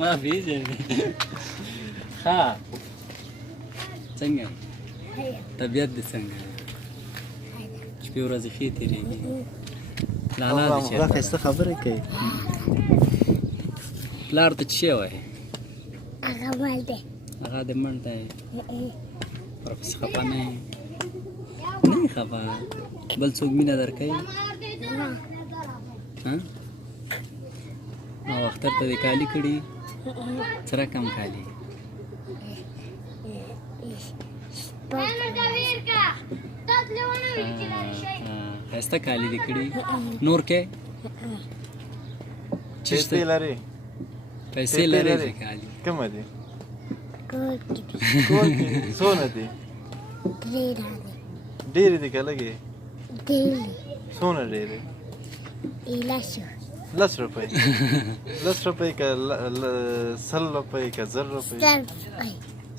ما پیژنې. ښه څنګه طبیعت دې څنګه شپې ورځې ښې تېرېږي؟ لالا دې چېرته ده؟ ښایسته خبرې کوي. پلار ته څه شی وایې؟ هغه مړ دی. هغه دې مړ دی. ورپسې خفه نه یې؟ نه یې خفه؟ بل څوک مینه درکوي؟ او اختر ته دې کالي کړي؟ څه رقم کالي؟ ښایسته کالي دې کړي؟ نور کې؟ پیسې لري؟ پیسې لري چې کالي؟ کومه دي؟ کور کې دی. کور کې څونه دي؟ ډېرې دي که لږې؟ ډېرې. څونه ډېرې؟ 10 روپۍ. 10 روپۍ که 100 روپۍ که 1000 روپۍ؟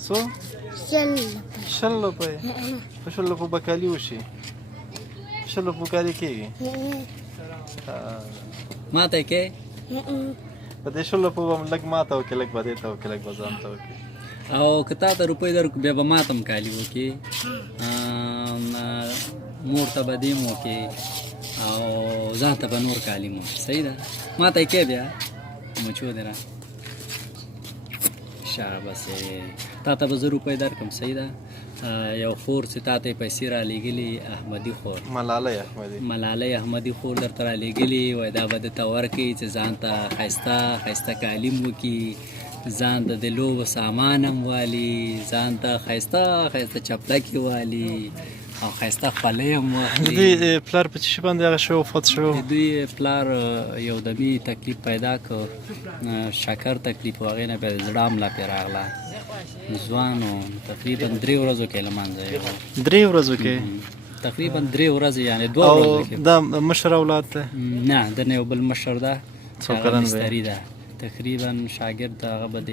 څو؟ 100 روپۍ. په 100 روپو به کالي وشي؟ 100 روپو کالي کېږي؟ ما ته یې کې؟ په دې 100 روپو به لږ ما ته وکړي، لږ به دې ته وکړي، لږ به ځان ته وکړي. او که تا ته روپۍ درکړو بیا به ما ته هم کالي وکړي، مور ته به دې هم وکړي او ځان ته به نور کالي مو وکړي. صحیح ده؟ ما ته یې کې بیا مچو دې را شاباسې. تا ته به زه روپۍ درکړم. صحیح ده؟ یو خور چې تا ته یې پیسې رالیږلي، احمدي خور، ملالۍ احمدي، ملالۍ احمدي خور درته رالیږلي، وایي دا به درته ورکړي چې ځان ته ښایسته ښایسته کالي م وکړي، ځان ته د لوبو سامان هم والي، ځان ته ښایسته ښایسته چپلکې والي او ښایسته خولۍ هم د واخلي. دوی پلار په څه شي باندې هغه شو وفات شو؟ د دوی پلار یو دمي تکلیف پیدا کړ، شکر تکلیف و هغې نه بیا د زړه حمله پرې راغله. ځوان و، تقریبا 3 ورځو کې له منځه یووړ. 3 ورځو کې؟ تقریبا 3 ورځې یعنې 2 ورځو کې. دا مشر اولاد دی؟ نه، د نه یو بل مشر ده، څو کلن دی؟ مستري ده، تقریبا شاګرد د هغه به د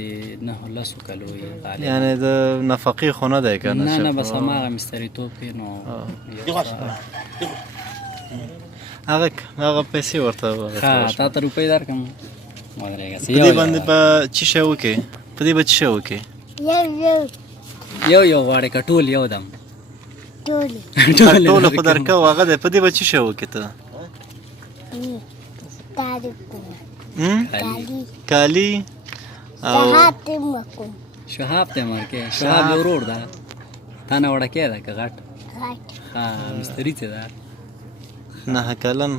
9-10 کلو وي غالبا. یعنې د نفقې خو نه دی که نه؟ نه بس هماغه مستریتوب کې نو هغه پیسې ورته ښه تا ته روپۍ درکړم ودرېږه. په دې باندې به څه شی وکړې؟ په دې به څه شی وکړې؟ یو غواړې که ټول یو دم؟ ټول خو درکوو، هغه دی. په دې به څه شی وکړې ته؟ کالي او شهاب ته یې ورکې؟ شهاب یې ورور ده؟ تا نه وړکې ده که غټ؟ ښه مستري چې ده 9 کلن.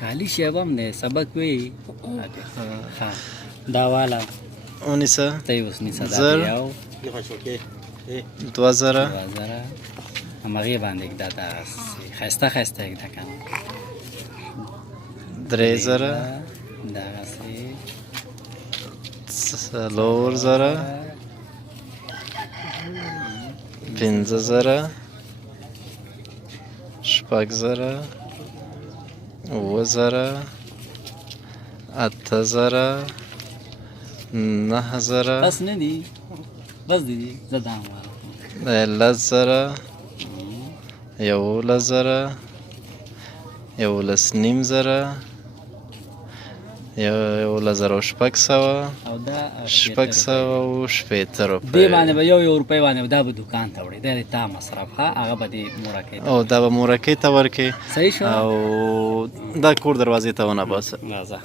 کالي شیب هم دی، سبق وایي. ښه دا واله ونیسه. ته یې اوس نیسه. دا یو 2000 همهغې باندې ږده دغسې ښایسته ښایسته ږده که نه 3000 دغسې 4000 5000 6000 7000 8000 9000 بس نه دي؟ بس دي زه دا هم وایم 10000 11,000 11,500 1,600 او دا 600 روپۍ. دې باندې به یو روپۍ باندې دا به دوکان ته وړې، دا د تا مصرف ښه، هغه به دې مورکۍ ته. او دا به مورکۍ ته ورکې. صحیح شو. او دا کور دروازې ته ونه باسه. راځه